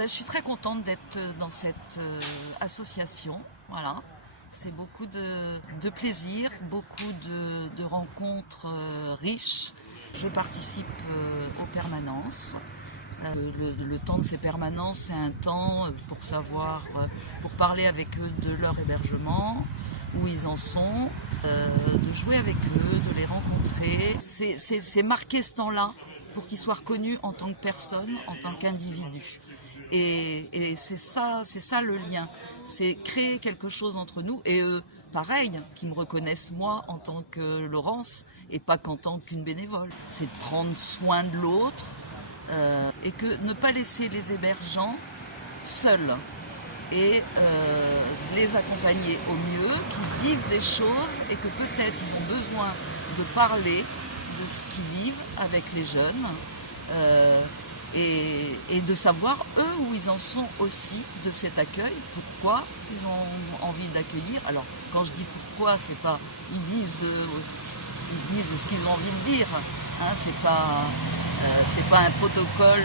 Je suis très contente d'être dans cette association. Voilà. C'est beaucoup de plaisir, beaucoup de rencontres riches. Je participe aux permanences. Le temps de ces permanences, c'est un temps pour savoir, pour parler avec eux de leur hébergement, où ils en sont, de jouer avec eux, de les rencontrer. C'est marquer ce temps-là pour qu'ils soient reconnus en tant que personne, en tant qu'individu. Et c'est ça le lien. C'est créer quelque chose entre nous et eux, pareil, qui me reconnaissent moi en tant que Laurence et pas qu'en tant qu'une bénévole. C'est de prendre soin de l'autre et que ne pas laisser les hébergeants seuls et de les accompagner au mieux, qu'ils vivent des choses et que peut-être ils ont besoin de parler de ce qu'ils vivent avec les jeunes et de savoir eux où ils en sont aussi de cet accueil, pourquoi ils ont envie d'accueillir. Alors quand je dis pourquoi, c'est pas ils disent ce qu'ils ont envie de dire, hein, c'est pas un protocole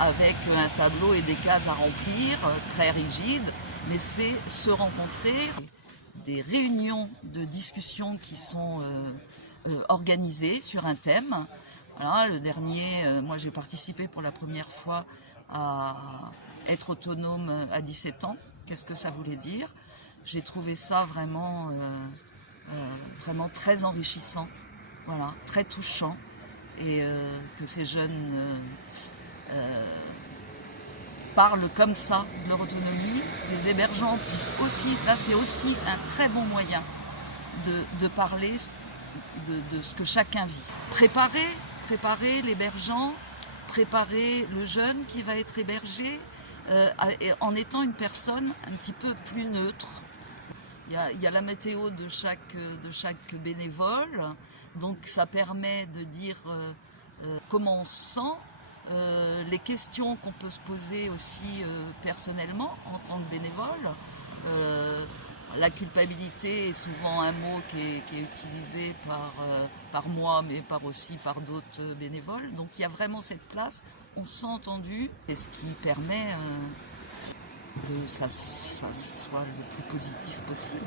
avec un tableau et des cases à remplir, très rigide, mais c'est se rencontrer, des réunions de discussion qui sont organisées sur un thème. Voilà, le dernier, moi j'ai participé pour la première fois à être autonome à 17 ans. Qu'est-ce que ça voulait dire? J'ai trouvé ça vraiment, vraiment très enrichissant, voilà, très touchant, et que ces jeunes parlent comme ça de leur autonomie. Les hébergeants puissent aussi, là c'est aussi un très bon moyen de parler de ce que chacun vit. Préparer l'hébergeant, préparer le jeune qui va être hébergé, en étant une personne un petit peu plus neutre. Il y a la météo de chaque bénévole, donc ça permet de dire comment on se sent, les questions qu'on peut se poser aussi personnellement en tant que bénévole. La culpabilité est souvent un mot qui est utilisé par moi, mais aussi par d'autres bénévoles. Donc il y a vraiment cette place, on se sent entendu, et ce qui permet que ça soit le plus positif possible.